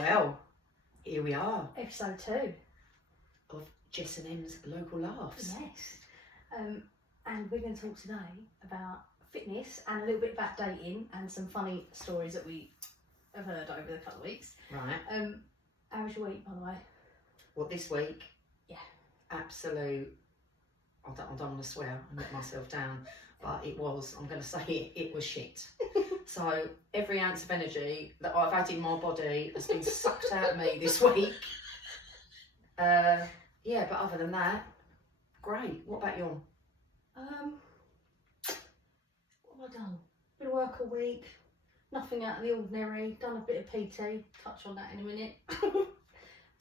Well, here we are. Episode 2. Of Jess and Em's Local Laughs. Yes. And we're going to talk today about fitness and a little bit about dating and some funny stories that we have heard over the couple of weeks. Right. How was your week, by the way? Well, this week, yeah, absolute, I don't want to swear and let myself down, but it was, I'm going to say it was shit. So every ounce of energy that I've had in my body has been sucked out of me this week. Yeah, but other than that, great. What about you? What have I done? Bit of work all week, nothing out of the ordinary, done a bit of PT, touch on that in a minute.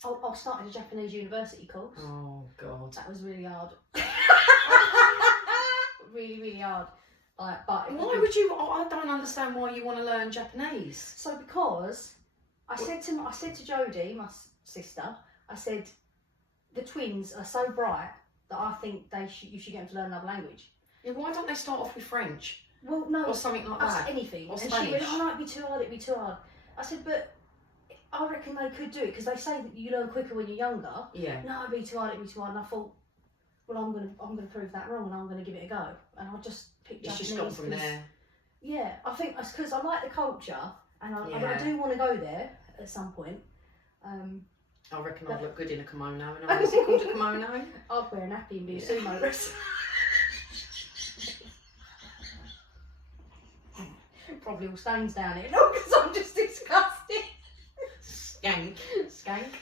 I started a Japanese university course. Oh, God. That was really hard. really hard. But Why would you? I don't understand why you want to learn Japanese. So because I said to Jodie, my sister, I said the twins are so bright that I think you should get them to learn another language. Yeah, why don't they start off with French? Well, no, or something like that. Anything. Or and Spanish. she went, "Oh no, it'd be too hard. It'd be too hard." I said, "But I reckon they could do it because they say that you learn quicker when you're younger." Yeah. No, it'd be too hard. It'd be too hard. And I thought, well, I'm gonna prove that wrong, and I'm gonna give it a go. And I just picked It's Japanese. just gone from there. Yeah, I think it's because I like the culture, and I Yeah. do want to go there at some point. I reckon I'd look good in a kimono. And is it called a kimono? I'd wear a nappy and be a sumo wrestler. Probably all stains down it, no, because I'm just disgusting. Skank.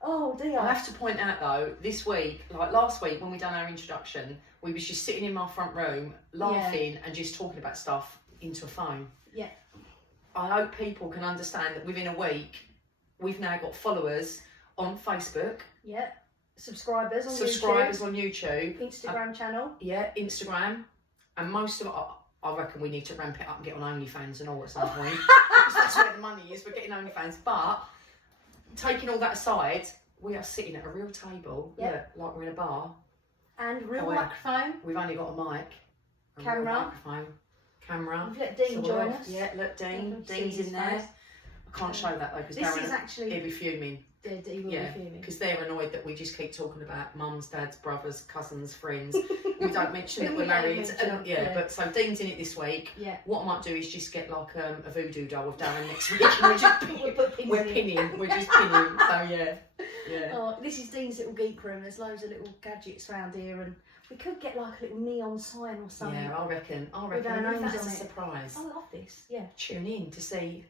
Oh dear. I have to point out though, this week, like last week when we done our introduction, we was just sitting in my front room, laughing and just talking about stuff into a phone. Yeah. I hope people can understand that within a week, we've now got followers on Facebook. Yeah. Subscribers on YouTube. Instagram channel. Yeah, Instagram. And most of it, I reckon we need to ramp it up and get on OnlyFans and all at some point. Because that's where the money is, we're getting OnlyFans. But taking all that aside, we are sitting at a real table, like we're in a bar. And real microphone. We've only got a mic. Camera. Camera. We've let Dean join us. Yeah, look, Dean's in there. I can't show that though, because Darren, he'll be fuming. He will be fuming. Because they're annoyed that we just keep talking about mums, dads, brothers, cousins, friends. We don't mention that we're married. But so Dean's in it this week. Yeah. What I might do is just get like a voodoo doll of Darren next week. And we're pinning. We're just pinning. So yeah. Oh, this is Dean's little geek room. There's loads of little gadgets around here, and we could get like a little neon sign or something. Yeah, I reckon. That's a surprise. I love this. Yeah. Tune in to see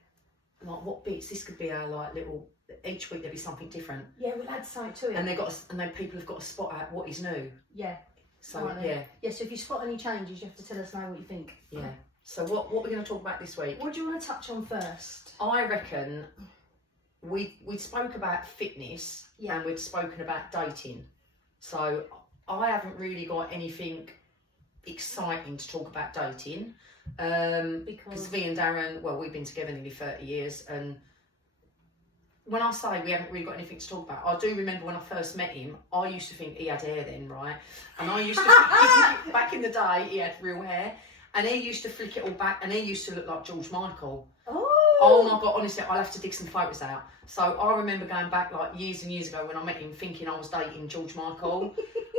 like what bits. This could be our like little. Each week there'll be something different. Yeah, we'll add something to it. And then people have got to spot out what is new. Yeah. So Yeah. So if you spot any changes, you have to tell us now what you think. Yeah. So what we're going to talk about this week? What do you want to touch on first? I reckon we spoke about fitness and we'd spoken about dating. So I haven't really got anything exciting to talk about dating. Because me and Darren, well, we've been together nearly 30 years, and when I say we haven't really got anything to talk about, I do remember when I first met him, I used to think he had hair then, right? And I used to think, back in the day, he had real hair. And he used to flick it all back, and he used to look like George Michael. Oh my God, honestly, I'll have to dig some photos out. So I remember going back like years and years ago when I met him, thinking I was dating George Michael.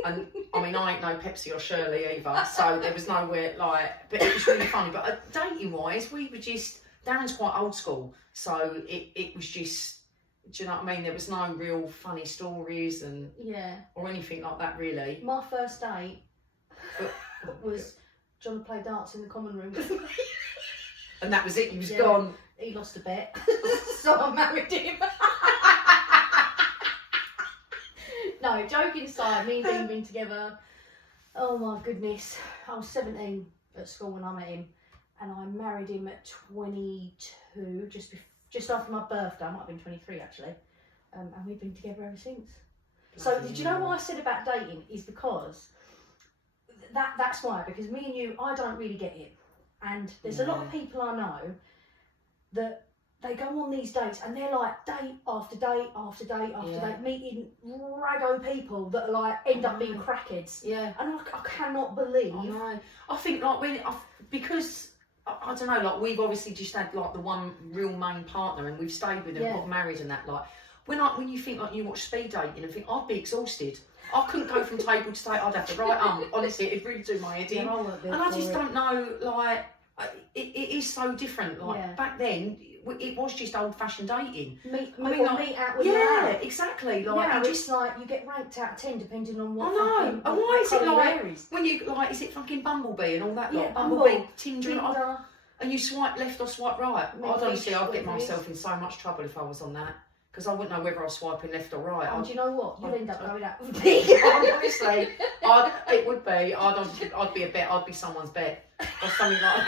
And I mean, I ain't no Pepsi or Shirley either, so there was nowhere like, but it was really funny. But dating wise, we were just, Darren's quite old school, so it was just, do you know what I mean? There was no real funny stories or anything like that really. My first date was John played darts in the common room with me. And that was it, he was gone. He lost a bet, so I married him. No, joking aside, me and Dean been together, oh my goodness, I was 17 at school when I met him, and I married him at 22, just after my birthday. I might have been 23 actually, and we've been together ever since. So did you know what I said about dating is because that's why, because me and you, I don't really get it, and there's a lot of people I know that they go on these dates and they're like date after date after date after date, meeting raggo people that are like end up being crackheads. Yeah. And I cannot believe. I know. I think like because I don't know, like we've obviously just had like the one real main partner and we've stayed with them, got married and that. Like when you think like you watch speed dating and think I'd be exhausted. I couldn't go from table to table. I'd have to write honestly, it'd really do my head in. And I just don't know, like it is so different. Like back then, it was just old-fashioned dating. Meet out with exactly. Like now it's like you get ranked out of 10 depending on what. I know. And why is it like varies. when you like? Is it fucking Bumblebee and all that? Yeah, lot? Bumblebee, Bumble, Tinder, and you swipe left or swipe right. I'd honestly, I'd get whatever it myself in so much trouble if I was on that because I wouldn't know whether I was swiping left or right. And do you know what? You'd end up going out with me. Honestly, it would be. I'd be someone's bet or something like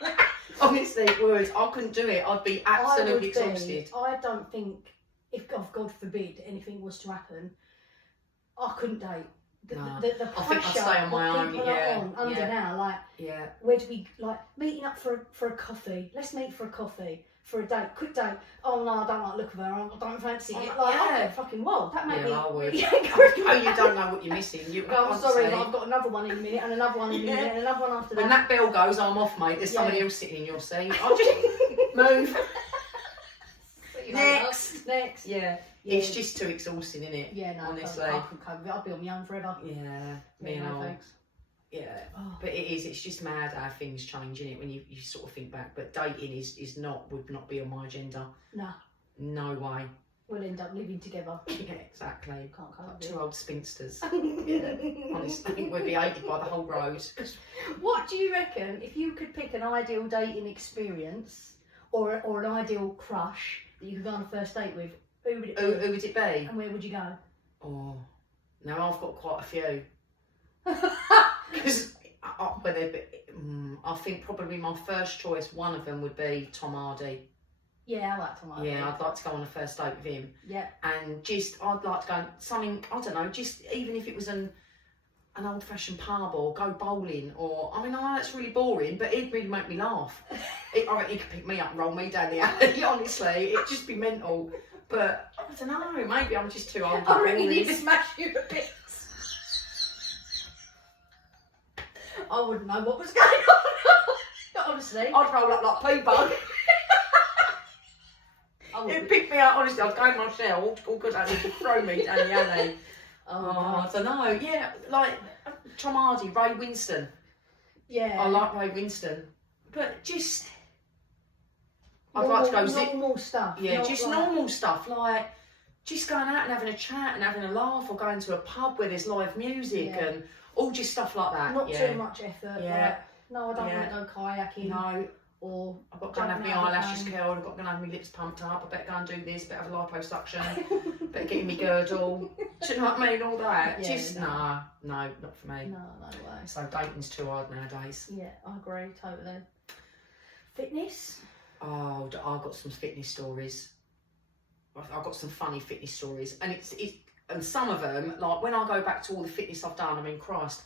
that. Honestly, it would. I couldn't do it. I'd be absolutely exhausted. I don't think, if God forbid anything was to happen, I couldn't date. The pressure I think I'd stay on my own. Under now, like where do we like meeting up for a coffee? Let's meet for a coffee. For a date, quick date. Oh no, I don't like the look of her. I don't fancy it. Like, I fucking that made me. I would. Really you don't know what you're missing. I'm sorry, but I've got another one in a minute, and another one in a minute, and another one after that. When that bell goes, I'm off, mate. There's somebody else sitting in your seat. I'll just move. Next. Yeah. It's just too exhausting, isn't it? Yeah, no. Honestly, I couldn't cope with it. I'll be on my own forever. Yeah. Thanks. Yeah, but it's just mad how things change, isn't it, when you sort of think back. But dating would not be on my agenda. Nah. No way. We'll end up living together. Yeah, exactly. Can't cope with two old spinsters. Yeah, honestly, I think we'd be hated by the whole road. What do you reckon, if you could pick an ideal dating experience or an ideal crush that you could go on a first date with, who would it be? Who would it be? And where would you go? Oh, now I've got quite a few. Because I think probably my first choice, one of them would be Tom Hardy. Yeah, I like Tom Hardy. Yeah, I'd like to go on a first date with him. Yeah. And I'd like to go something, I don't know, just even if it was an old-fashioned pub or go bowling or, I mean, I know that's really boring, but it'd really make me laugh. I reckon he could pick me up and roll me down the alley, honestly. It'd just be mental. But, I don't know, maybe I'm just too old. I reckon he'd smash you a bit. I wouldn't know what was going on. Honestly. I'd roll up like P-Bug. He'd pick me up, honestly, I'd go in my shell, all good at it, he'd throw me down the alley. I don't know. Yeah, like Tom Hardy, Ray Winston. Yeah. I like Ray Winston. But just... I'd normal, like to go normal stuff. Yeah, just like... normal stuff, like just going out and having a chat and having a laugh or going to a pub where there's live music and all just stuff like that. Not too much effort. Yeah. Like, no, I don't want to go kayaking. No. Or I've got to go and have my eyelashes curled, I've got to go and have my lips pumped up, I better go and do this, better have a liposuction, better get in my girdle. Do you know what I mean? All that. Yeah, just, no, not for me. No way. So dating's too hard nowadays. Yeah, I agree, totally. Fitness? Oh, I've got some fitness stories. I've got some funny fitness stories. And and some of them, like when I go back to all the fitness I've done, I mean, Christ.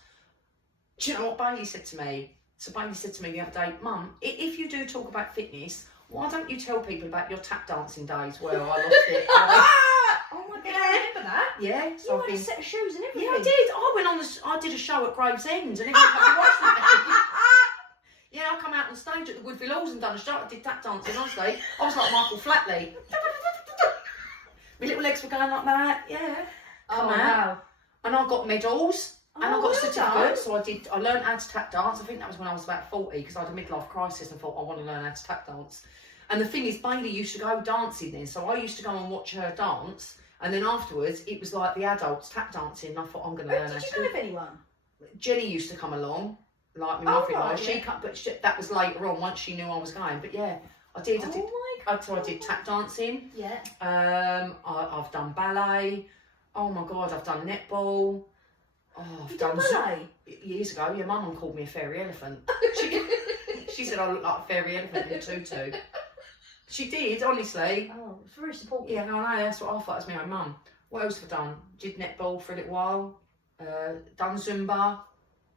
Do you know what Bailey said to me? So Bailey said to me the other day, Mum, if you do talk about fitness, why don't you tell people about your tap dancing days where I lost it? Oh my God, I remember that. Yeah. So you had a set of shoes and everything. Yeah, I did. I did a show at Gravesend and everything. Yeah, I come out on stage at the Woodville Halls and done a show. I did tap dancing, honestly. I was like Michael Flatley. My little legs were going like that. Yeah. Come out. Wow. And I got medals. And I got a certificate, so I learned how to tap dance. I think that was when I was about 40, because I had a midlife crisis and thought I want to learn how to tap dance. And the thing is, Bailey used to go dancing then, so I used to go and watch her dance, and then afterwards it was like the adults tap dancing, and I thought I'm going to learn how to. Did you know of anyone? Jenny used to come along, like my mother-in-law. That was later on, once she knew I was going. But yeah, I did. I did tap dancing. Yeah. I've done ballet. Oh my God, I've done netball. Oh, I've done ballet? Years ago. Yeah, my mum called me a fairy elephant. She said I look like a fairy elephant in a tutu. She did, honestly. Oh, it's very supportive. Yeah, no, I know. That's what I thought as my own mum. What else have I done? Did netball for a little while. Done Zumba.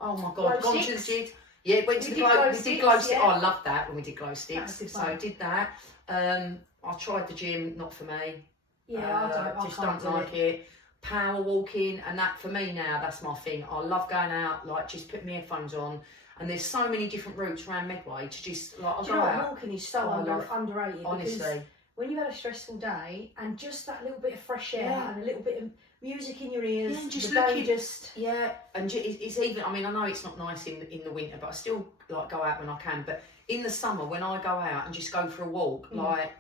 Oh my God, gone to the gym. Yeah, went to the glow. We did glow sticks. Oh, I loved that when we did glow sticks. So I did that. I tried the gym, not for me. Yeah, I just don't like it. Power walking, and that for me now, that's my thing. I love going out, like just putting my headphones on And there's so many different routes around Medway to just like I'll Do go you know what? out. Walking is so underrated. Because Honestly, when you've had a stressful day and just that little bit of fresh air Yeah. and a little bit of music in your ears, Yeah, and just the day looking- just yeah, and it's even. I mean, I know it's not nice in the winter, but I still like go out when I can. But in the summer, when I go out and just go for a walk, like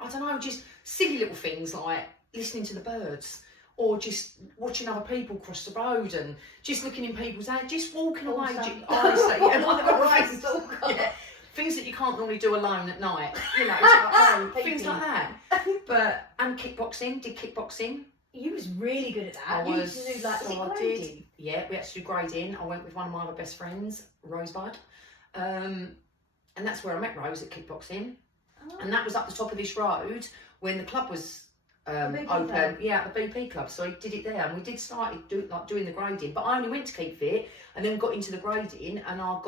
I don't know, just silly little things like listening to the birds. Or just watching other people cross the road and just looking in people's eyes, just walking away. Also- Honestly, Right, stalker. yeah, things that you can't normally do alone at night. You know, things like that. But and kickboxing, did kickboxing. You was really good at that. I You was. used to do like, is it I grading? did. Yeah, we had to do grading. I went with one of my other best friends, Rosebud, and that's where I met Rose at kickboxing. Oh. And that was up the top of this road when the club was BP open. club. Yeah, the BP club. So I did it there, and we did start doing the grading. But I only went to keep fit, and then got into the grading, and I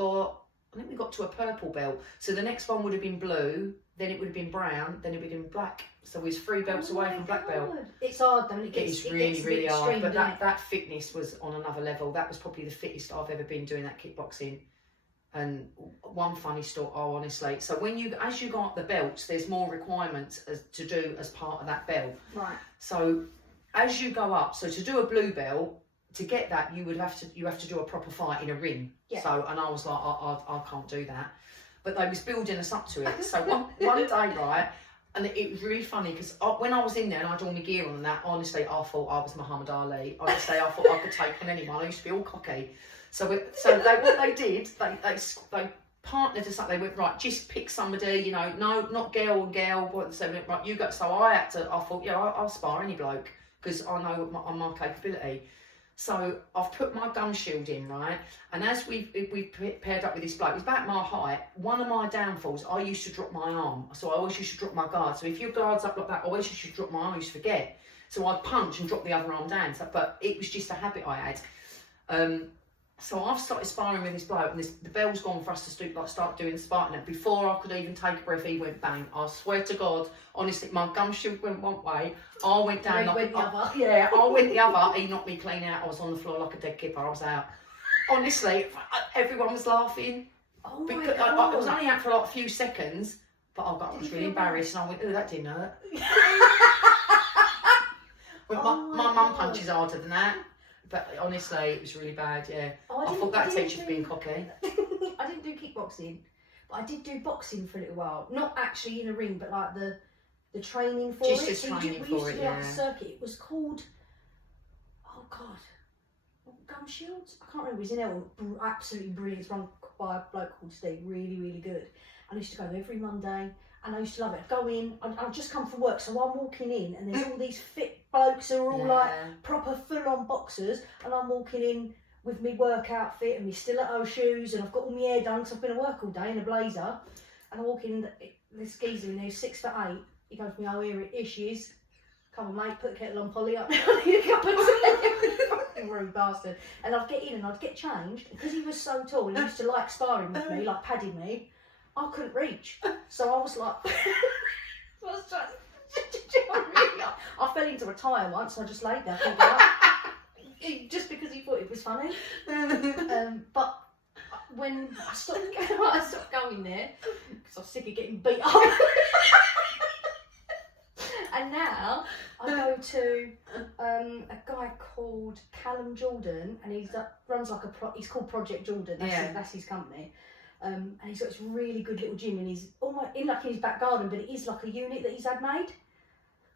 think we got to a purple belt. So the next one would have been blue, then it would have been brown, then it would have been black. So we was 3 belts away from black belt. It's hard though, and It is gets really, a bit really hard. extreme, But doesn't it? that fitness was on another level. That was probably the fittest I've ever been doing that kickboxing. And one funny story, honestly. So as you go up the belts, there's more requirements to do as part of that belt. Right. So as you go up, so to do a blue belt, to get that you have to do a proper fight in a ring. Yeah. So and I was like, I can't do that. But they was building us up to it. So one day, right, and it was really funny because when I was in there and I had all my gear on and that, honestly, I thought I was Muhammad Ali. Honestly, I thought I could take on anyone. I used to be all cocky. So what they did, they partnered us up. They went, right, just pick somebody, you know, no, not girl and girl. What so went, right, you go. So I thought, yeah, I'll spar any bloke because I know my capability. So I've put my gum shield in, right, and as we paired up with this bloke, he's about my height. One of my downfalls, I used to drop my arm, so I always used to drop my guard. So if your guard's up like that, I always used to drop my arm. I used to forget, so I'd punch and drop the other arm down. So, but it was just a habit I had. So I've started sparring with this bloke, and the bell's gone for us to start doing sparring. And before I could even take a breath, he went bang. I swear to God, honestly, my gum shield went one way, I went down Leg like went the other. yeah, I went the other. He knocked me clean out. I was on the floor like a dead kipper. I was out. Honestly, everyone was laughing Oh my because God. I was only out for like a few seconds, but I was you really feel embarrassed, and I went, "Oh, that didn't hurt." But Oh my my mum God. punches harder than that. But honestly, it was really bad. Yeah. Oh, I thought that teacher's being cocky. I didn't do kickboxing, but I did do boxing for a little while. Not actually in a ring, but like the training for Just it. as So we training used for to it, do like a yeah. circuit. It was called, oh God, Gum Shields? I can't remember. It was in there. Absolutely brilliant. It's run by a bloke called Steve. Really, really good. And I used to go every Monday. And I used to love it. I'd go in, I'd just come from work, so I'm walking in, and there's all these fit blokes who are all like proper full-on boxers, and I'm walking in with my work outfit and my stiletto shoes, and I've got all my hair done because I've been at work all day in a blazer. And I walk in, this geezer in there, 6'8", he goes to me, oh, here she is. Come on, mate, put a kettle on, Polly up. I need a cup of tea. Fucking rude bastard. And I'd get in and I'd get changed, because he was so tall, he used to like sparring with me, like padding me. I couldn't reach, so I was like, I fell into a tyre once, and I just laid there, thinking, like, just because he thought it was funny. But when I stopped going there, because I was sick of getting beat up, and now I go to a guy called Callum Jordan, and he's runs like he's called Project Jordan. That's his company. And he's got this really good little gym, and he's almost in his back garden, but it is like a unit that he's had made,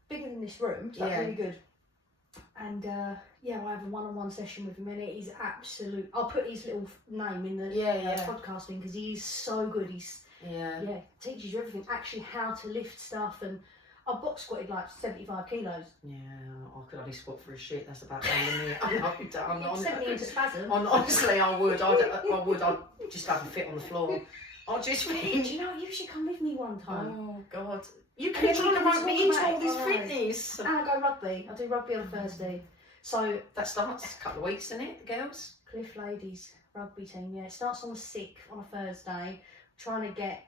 bigger than this room. So that's really good. And I have a one-on-one session with him, and it is absolute. I'll put his little name in the podcast thing, because he's so good. He's teaches you everything, actually how to lift stuff, and I box squatted like 75 kilos. Yeah, I could only squat for a shit. That's about the limit. I'm not. It sent me into spasm. Honestly, I would. I'd just have a fit on the floor. I'd just Do think. you know, you should come with me one time. Oh God, you And keep then trying we to can rope me talk into about all it, this alright. fitness. And I go rugby. I do rugby on Thursday. So That starts a couple of weeks, isn't it, the girls? Cliff Ladies rugby team, it starts on the 6th on a Thursday. Trying to get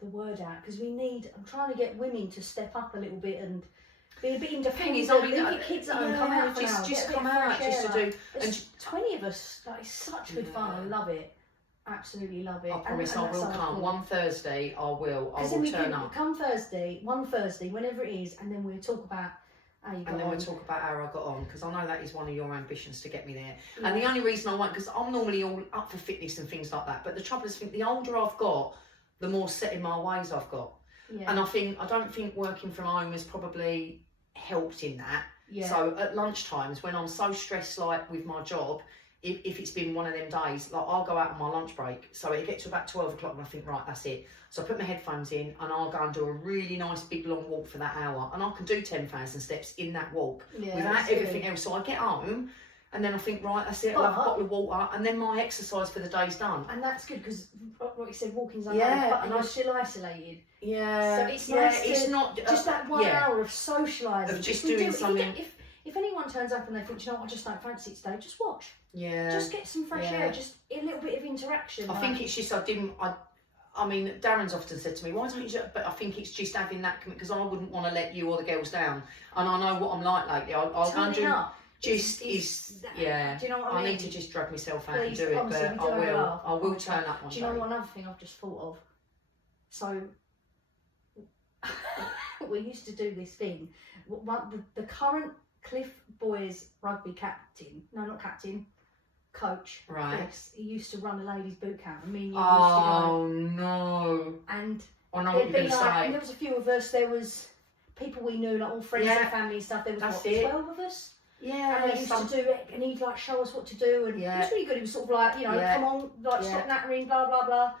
the word out, because I'm trying to get women to step up a little bit and be a bit independent. Leave your kids at home, come out for an hour, just get a bit come of out, fresh just air, to do. There's 20 of us, like, it's such good fun, I love it. absolutely love it. I promise And I will that's so come. cool. One Thursday, I will we turn can up. come Thursday, one Thursday, whenever it is, and then we'll talk about how you got And then on. we'll talk about how I got on, because I know that is one of your ambitions to get me there. Yeah. And the only reason I won't, because I'm normally all up for fitness and things like that, but the trouble is, I think the older I've got, the more set in my ways I've got. Yeah. And I don't think working from home has probably helped in that. Yeah. So at lunchtimes, when I'm so stressed, like with my job, if it's been one of them days, like I'll go out on my lunch break. So it gets to about 12 o'clock and I think, right, that's it. So I put my headphones in and I'll go and do a really nice big long walk for that hour. And I can do 10,000 steps in that walk without everything else. So I get home and then I think, right, that's it. I'll have a bottle of water and then my exercise for the day's done. And that's good because, like you said, walking's Yeah, and you're still isolated. Yeah. So it's nice it's to, not just that 1 hour of socialising. Of just If we doing do- something. If anyone turns up and they think, you know what, I just don't fancy it today, just watch. Yeah. Just get some fresh Yeah. air, just a little bit of interaction. I think it's just I mean, Darren's often said to me, why don't you just, but I think it's just having that commitment, because I wouldn't want to let you or the girls down. And I know what I'm like lately. I'll go and do, just is, yeah. Do you know what I mean? I need to just drag myself out Please, and do it, honestly, but we do have I will turn up one Do you know day. what another thing I've just thought of? So, we used to do this thing. The current Cliff Boys rugby captain, no, not captain, coach, Right. Chris, he used to run a ladies' boot camp, and me and you Oh, used to go. no. And I know what there'd you're be going to like, and say. there was a few of us, there was people we knew, like all friends Yeah. and family and stuff, there was That's what, it. 12 of us? Yeah. And he used to do it, and he'd like show us what to do, and it Yeah. was really good. He was sort of like, you know, Yeah. come on, like Yeah. stop nattering, blah blah blah,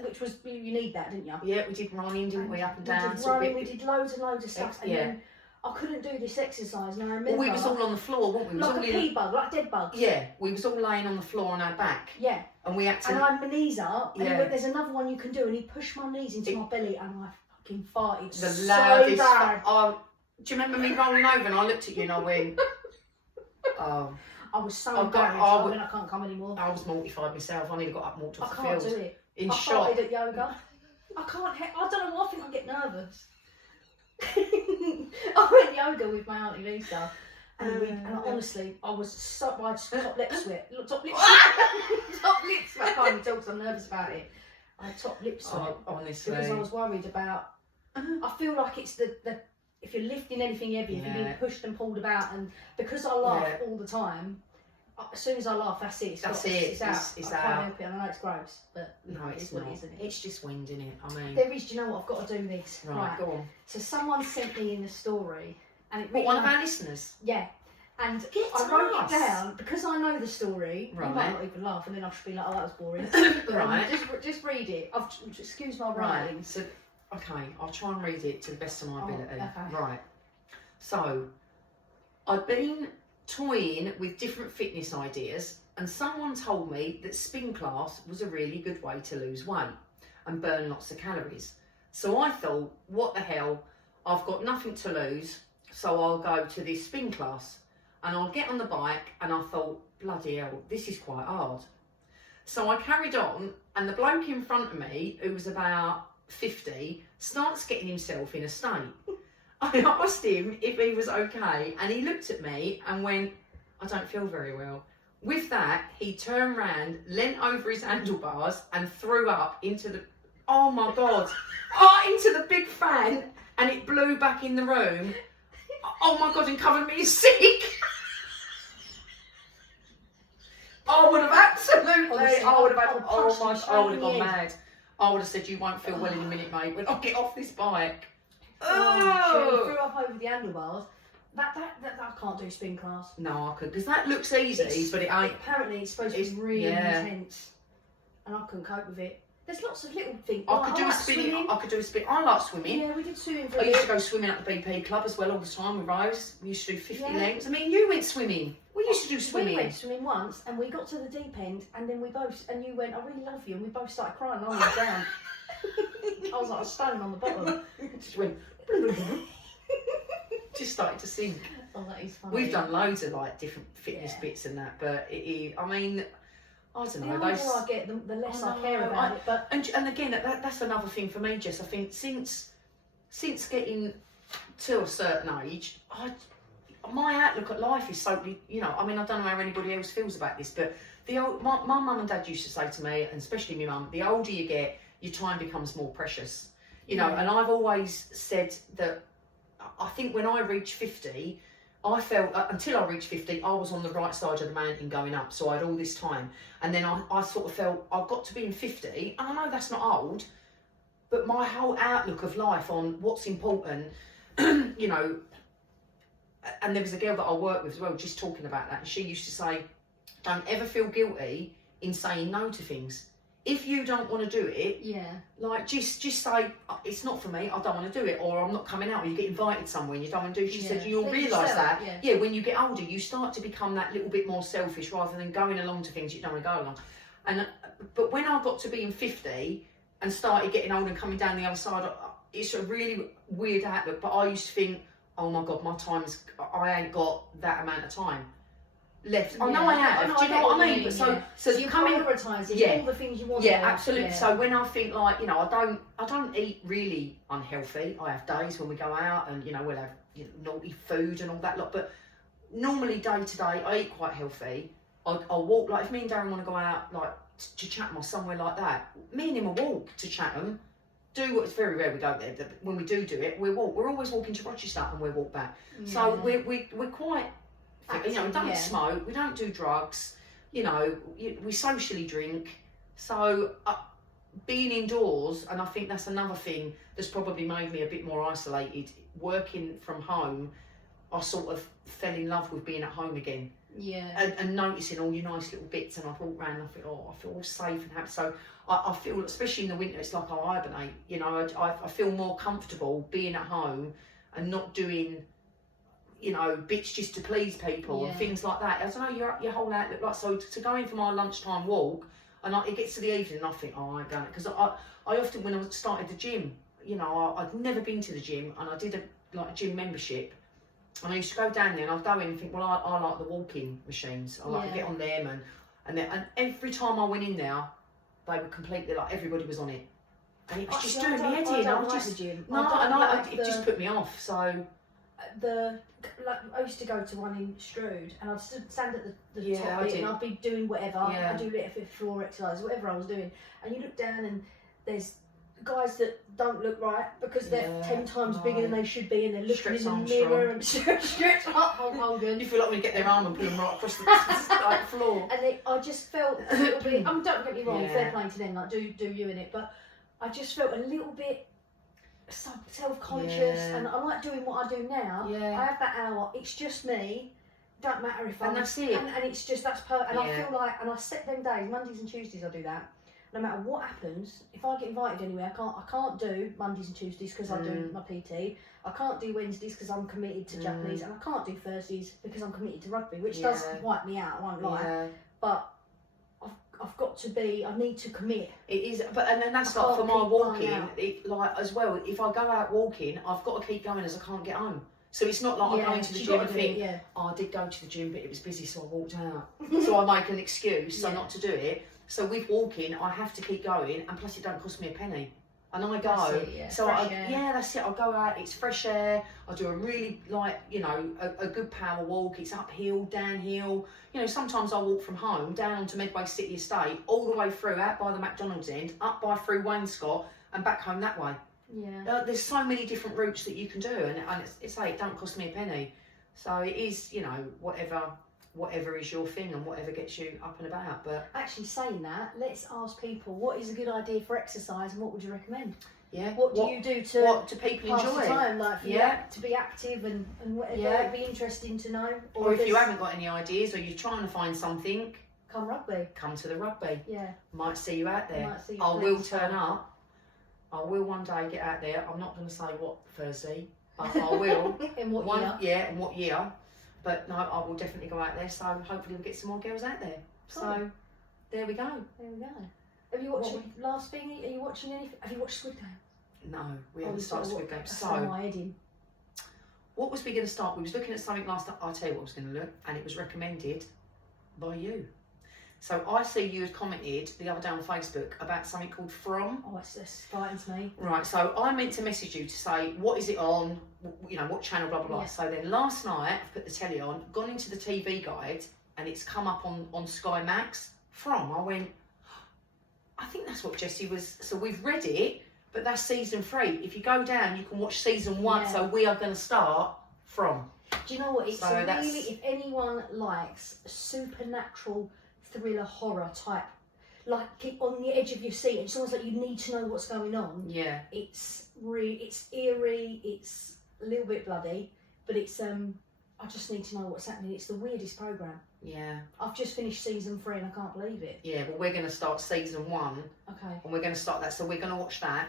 which was you need that, didn't you? Yeah, we did running, didn't we? Up and We down. did sort of running, bit- we did loads and loads of stuff, and Yeah. then I couldn't do this exercise, and I remember Well, we was all on the floor, weren't we? We was like all a in- pea bug, like dead bugs. Yeah, we was all laying on the floor on our back, Yeah. and we had to. And I had my knees up, and he Yeah. went, there's another one you can do, and he pushed my knees into my belly, and I fucking farted the so loudest. bad. Do you remember me rolling over and I looked at you and I went, oh, I was so I've got- embarrassed. I I would- went, I can't come anymore. I was mortified myself. I nearly got up and walked I off the can't field do it. in I shock. farted at yoga. I can't. I don't know why. I think I get nervous. I went yoga with my auntie Lisa, and honestly, I was so I had top lip sweat. Top lip sweat. Top lip sweat. I can't even talk because I'm nervous about it. I had top lip sweat Honestly. because I was worried about. I feel like it's the if you're lifting anything heavy, if you're being Yeah. pushed and pulled about, and because I laugh Yeah. all the time. As soon as I laugh, that's it. That's got- it. It's out. It's I can't out. help it. I know it's gross, but No, it's what not. it is, isn't it? It's just wind, isn't it? I mean. There is. Do you know what? I've got to do this. Right, go on. So someone sent me in the story, and it What, one of really- our listeners? yeah, and Get I wrote us. it down because I know the story. You Right. might not even laugh, and then I'll just be like, "Oh, that was boring." But, Right. Just read it. Excuse my Right. writing. So, okay, I'll try and read it to the best of my Oh, ability. okay. Right. So, I've been toying with different fitness ideas, and someone told me that spin class was a really good way to lose weight and burn lots of calories. So I thought, what the hell? I've got nothing to lose, so I'll go to this spin class. And I'll get on the bike, and I thought, bloody hell, this is quite hard. So I carried on, and the bloke in front of me, who was about 50, starts getting himself in a state. I asked him if he was okay, and he looked at me and went, I don't feel very well. With that, he turned round, leant over his handlebars, and threw up into the, oh my God, into the big fan, and it blew back in the room. Oh my God, and covered me in sick. I would have absolutely, Honestly, I would have had, I'll oh punch my, him straight I would have in the gone head. mad. I would have said, you won't feel well in a minute, mate, when I get off this bike. Oh, he threw up over the handlebars. That I can't do spin class. No, I could, because that looks easy, but it ain't. Apparently, it's supposed to It's- be really yeah. intense, and I couldn't cope with it. There's lots of little things. I could do a like spinning. swimming. I could do a spin. I like swimming. Yeah, we did swimming for I a used to bit. go swimming at the BP club as well all the time with Rose. We used to do 50 Yeah. lengths. I mean, you went swimming. We used to do We swimming. went swimming once, and we got to the deep end, and then we both, and you went, I really love you, and we both started crying along the ground. I was like a stone on the bottom. Just went. Just started to sink. Oh, that is funny. We've done loads of like different fitness Yeah. bits and that, but I mean, I don't The know. older Those, I get, the less I I care know, about it. But and again, that's another thing for me, Jess. I think since getting to a certain age, my outlook at life is so, you know, I mean, I don't know how anybody else feels about this, but my mum and dad used to say to me, and especially my mum, the older you get, your time becomes more precious. You know, and I've always said that I think when I reached 50, I felt, until I reached 50, I was on the right side of the mountain going up. So I had all this time. And then I sort of felt, I've got to be in 50. And I know that's not old, but my whole outlook of life on what's important, you know, and there was a girl that I worked with as well, just talking about that. And she used to say, don't ever feel guilty in saying no to things. If you don't want to do it, like just say, it's not for me, I don't want to do it, or I'm not coming out, or you get invited somewhere and you don't want to do it. She said, you'll realise that, when you get older, you start to become that little bit more selfish rather than going along to things you don't want to go along. And but when I got to being 50 and started getting older and coming down the other side, it's a really weird outlook, but I used to think, oh my God, my time's, I ain't got that amount of time left. I know I have. Do you know what I mean? So you're prioritising all the things you want. Yeah, absolutely. So when I think, like, you know, I don't eat really unhealthy. I have days when we go out and, you know, we'll have, you know, naughty food and all that lot. But normally day to day, I eat quite healthy. I'll walk, like if me and Darren want to go out, like to Chatham or somewhere like that, me and him will walk to Chatham. It's very rare we go there, but when we do it, we walk. We're always walking to Rochester and we walk back. So we're quite, you know, we don't smoke, we don't do drugs, you know, we socially drink. So being indoors, and I think that's another thing that's probably made me a bit more isolated. Working from home, I sort of fell in love with being at home again. And noticing all your nice little bits, and I walk around and I think, oh, I feel all safe and happy. So I feel, especially in the winter, it's like I hibernate. You know, I feel more comfortable being at home and not doing, you know, bits just to please people and things like that. I don't know, your whole outlook, like, so to go in for my lunchtime walk, and it gets to the evening and I think, oh, I ain't going it. Because I often, when I started the gym, you know, I'd never been to the gym, and I did a gym membership. And I used to go down there and I'd go in and think, well, I like the walking machines. I like to get on them. And every time I went in there, they were completely, like, everybody was on it. And it was just doing me head in. It just put me off. So I used to go to one in Strood, and I'd stand at the top bit, and I'd be doing whatever. I'd do a bit of floor exercise, whatever I was doing. And you look down and there's guys that don't look right because they're 10 times bigger than they should be, and they're looking in the mirror and stretch up Hulk Hogan. You feel like when you get their arm and pull them right across the floor. And I just felt a little bit, don't get me wrong, fair play to them, like do you in it, but I just felt a little bit self-conscious, and I like doing what I do now. I have that hour, it's just me, don't matter if I'm, and that's it. And it's just, that's perfect. And I feel like, and I set them days, Mondays and Tuesdays I do that. No matter what happens, if I get invited anywhere, I can't do Mondays and Tuesdays because I do my PT. I can't do Wednesdays because I'm committed to Japanese, and I can't do Thursdays because I'm committed to rugby, which does wipe me out, I won't lie. But I've got to be, I need to commit. It is, but and then that's like for my walking, like as well, if I go out walking, I've got to keep going as I can't get home. So it's not like I'm going to the gym and think, I did go to the gym, but it was busy, so I walked out. So I make an excuse not to do it. So with walking, I have to keep going, and plus it don't cost me a penny. And I go, so that's it. I'll go out. It's fresh air. I do a really, like, you know, a good power walk. It's uphill, downhill. You know, sometimes I walk from home down onto Medway City Estate, all the way through, out by the McDonald's end, up by through Wainscott, and back home that way. There's so many different routes that you can do, and it's like, it don't cost me a penny. So it is, you know, whatever is your thing and whatever gets you up and about. But actually, saying that, let's ask people, what is a good idea for exercise, and what would you recommend? What do you do to what do people pass enjoy? The time, like to be active and whatever. It'd be interesting to know. Or if you haven't got any ideas, or you're trying to find something, come rugby. Come to the rugby. Might see you out there. You I will turn up. I will one day get out there. I'm not going to say what Thursday, but I will. In what year? Yeah, in what year. But no, I will definitely go out there, so hopefully we'll get some more girls out there. Cool. So, there we go. Have you watched last thing? Are you watching anything? Have you watched Squid Game? No, we haven't started Squid Game. So, what was we going to start? We was looking at something last night. I'll tell you what I was going to look, and it was recommended by you. So I see you had commented the other day on Facebook about something called From. Oh, it's frightens me. Right, so I meant to message you to say, what is it on? You know, what channel, blah, blah, blah. Yeah. So then last night, I've put the telly on, gone into the TV guide, and it's come up on Sky Max. From. I went, I think that's what Jessie was. So we've read it, but that's season 3. If you go down, you can watch season 1. Yeah. So we are going to start From. Do you know what? It's So a that's- really, if anyone likes supernatural thriller horror type, like keep on the edge of your seat, and it's almost like you need to know what's going on. Yeah. It's eerie, it's a little bit bloody, but it's I just need to know what's happening. It's the weirdest program. Yeah. I've just finished season 3 and I can't believe it. Yeah, well, we're going to start season 1, Okay, and we're going to start that. So we're going to watch that.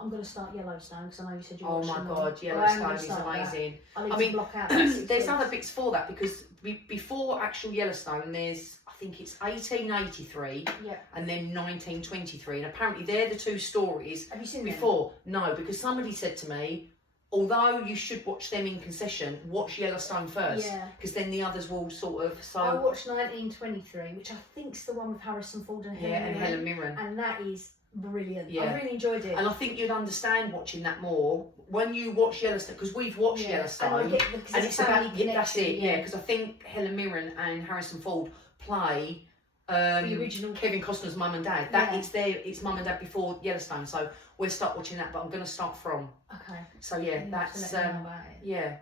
I'm going to start Yellowstone because I know you said you Oh watched my them all. God, Well, I am Yellowstone gonna is start that. amazing. I need I to mean, block out the 6 there's weeks. other bits for that because before actual Yellowstone, there's, I think it's 1883 Yeah. and then 1923, and apparently they're the 2 stories Have you seen them? before. No, because somebody said to me, although you should watch them in concession, watch Yellowstone first, Yeah. because then the others will sort of. So I watched 1923, which I think's the one with Harrison Ford and yeah, and Helen Mirren. and that is brilliant. Yeah. I really enjoyed it. And I think you'd understand watching that more when you watch Yellowstone, because we've watched Yeah. Yellowstone. And I get the, 'cause And it's it's family about, that's it, connection, yeah, because I think Helen Mirren and Harrison Ford play the original. Kevin Costner's mum and dad. That Yeah. it's mum and dad before Yellowstone, so we'll start watching that, but I'm going to start From. Okay. So yeah, You have to that's let me know about it. yeah.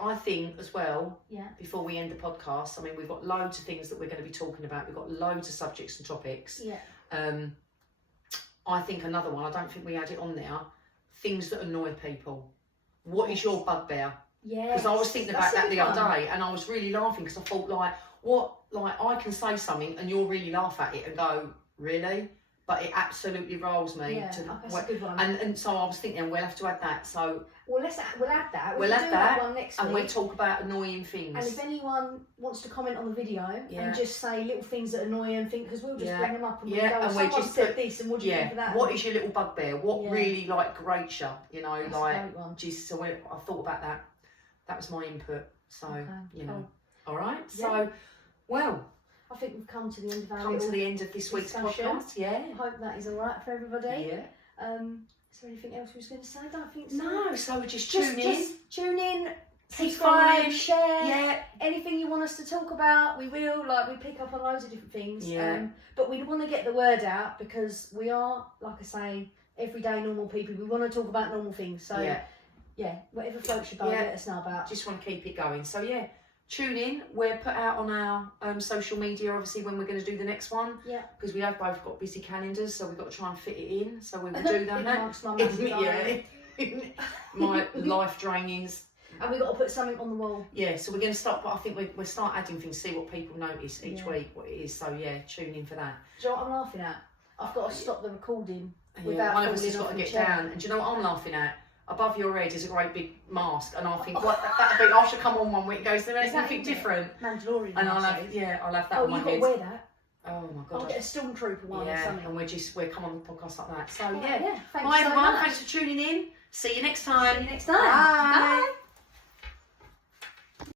I think as well, Yeah. before we end the podcast, I mean, we've got loads of things that we're going to be talking about. We've got loads of subjects and topics. Yeah. I think another one, I don't think we had it on there, things that annoy people. What is your bugbear? Yeah. Because I was thinking about That's a that the good other one. day, and I was really laughing because I thought, like I can say something and you'll really laugh at it and go, really? But it absolutely rolls me. Yeah, that's a good one. And so I was thinking, we'll have to add that. So we'll add that. we'll can add do that, one next and week. we'll talk about annoying things. And if anyone wants to comment on the video Yeah. and just say little things that annoy them, because we'll just Yeah. bring them up and Yeah, we'll go, and we'll someone just said put- this and what do you think of that? What is your little bugbear? What Yeah. really like grates you? You know, That's a like great one. just so I thought about that. That was my input. So Okay, you know, cool. all right. Yeah. So, well, I think we've come to the end of our come to little the end of this week's discussion. podcast. Yeah. I hope that is all right for everybody. Yeah. Is there anything else we was going to say? I don't think so. No, so we just Just tune in. Just tune in, Keep subscribe, following. share. Yeah. Anything you want us to talk about, we will. Like, we pick up on loads of different things. Yeah. But we want to get the word out because we are, like I say, everyday normal people. We want to talk about normal things. So, yeah, whatever floats your boat, Yeah. let us know about. Just want to keep it going. So yeah, tune in. We're put out on our social media, obviously, when we're going to do the next one. Yeah. Because we have both got busy calendars, so we've got to try and fit it in. So we will do that. Amongst my massive diary. My life drainings. And we've got to put something on the wall. Yeah, so we're going to start, but I think we'll start adding things, see what people notice each Yeah. week, what it is. So yeah, tune in for that. Do you know what I'm laughing at? I've got to stop the recording Yeah, without one of us falling has got off to the get chair. down. And do you know what I'm laughing at? Above your head is a great big mask, and I think, what, that'd be, I should come on one week and go, is there anything different? Mandalorian. And I'll mask, have, eh? yeah, I'll have that Oh, on my you've got to head. wear that. Oh my I'll god. get a stormtrooper one or Yeah, something. and we'll come on the podcast like that. So Oh, yeah. Thanks Bye so everyone, much. thanks for tuning in. See you next time. See you next time. Bye. Bye.